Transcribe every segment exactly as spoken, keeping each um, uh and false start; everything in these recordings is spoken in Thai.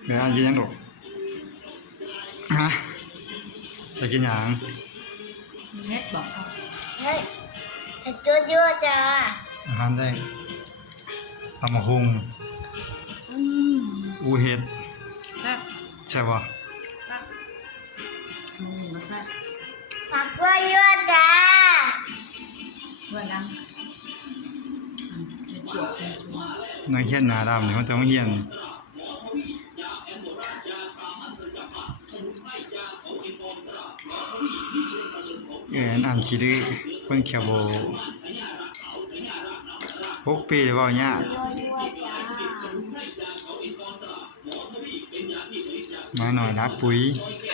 เดี๋ยวอันกินยังดกฮะจะกินยังเฮ็ดบอกเฮ้ยเห็ดเยอะๆจ้าอาหารแดงตำมะฮุงอืมอูเห็ดครับใช่ป่ะครับอืมมาครับผักเยอะๆจ้าว่าดังเฮ็ดจวบเป็นจวบนักเฮียนหนาดำเนี่ยมันต้องเฮียนเอออ่านคิดดิคนเขียวโบหกปีเดี๋ยวบอกเนี่ยมาหน่อยนะปุ๋ย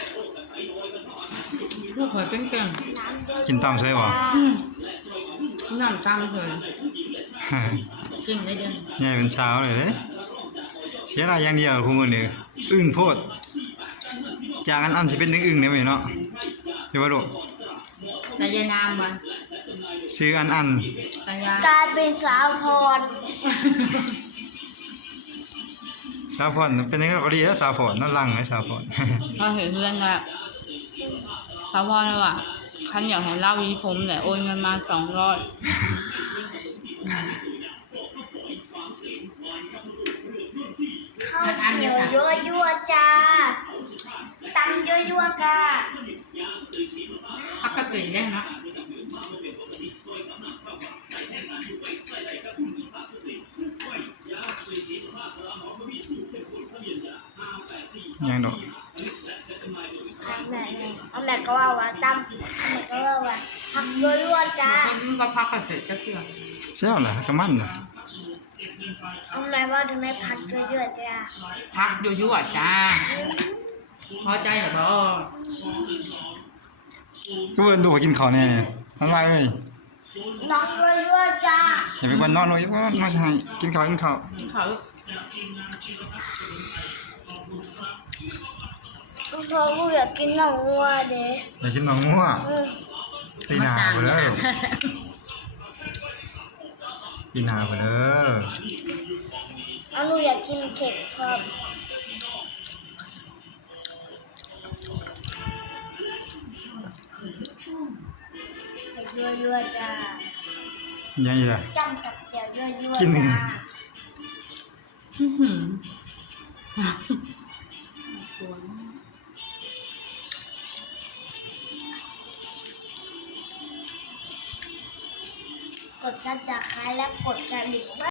ลูกหอยเก่งกินตามใช่ป่ะๆอืมน้ำตามเลยกินได้เดือนเนี่ยเป็นเช้าเลยเด้เสียดายอย่างเดียวคุณมือเนี่ยอึ้งโพดจากอันอันสิเป็นนึกอึ้งได้ไหมเนาะเดี๋ยวว่าดูสายนามมันซื้ออันอันสายากลายเป็นสาวพรสาวพรเป็นยังไงก็ดีแล้วสาวพรนั่นลังนะสาวพรพอเห็นเพื่อนละสาวพรเลยว่ะคันอยากให้เล่าวีผมแต่โอนเงินมาสองร้อยข้าวเหนียวยั่วๆจ้าตำยั่วๆจ้าพักกระถิ่นได้นะยังดอกแม่เอาแม่ก็ว่าว่าตำแม่ก็ว่าว่าผักยั่วๆจ้ามันก็พักกระถิ่นก็เกลือเสี้ยวเหรอก็มันเหรอเอาแม่ว่าทำไมผักเยอะๆจ้าพักยั่วๆจ้าพอใจเหรอพ่อก็เพิ่นดูกินข้าวแน่ท่านว่าเอ้ยน้องยั่วๆจ้าอย่าไปกวนนอนเลยว่ามาใช่กินข้าวกินข้าวข้าวพ่อกูอยากกินน้องงัวเด้อยากกินน้องงัวปีหน้าไปเลยปีหน้าไปเลยเอาหนูอยากกินเผ็ดครับเผ็ดยั่วๆจ้ายังอีกล่ะจำกับเจียวยั่วๆกินจ้าอือหือกดซับสไครบ์และกดกระดิ่ง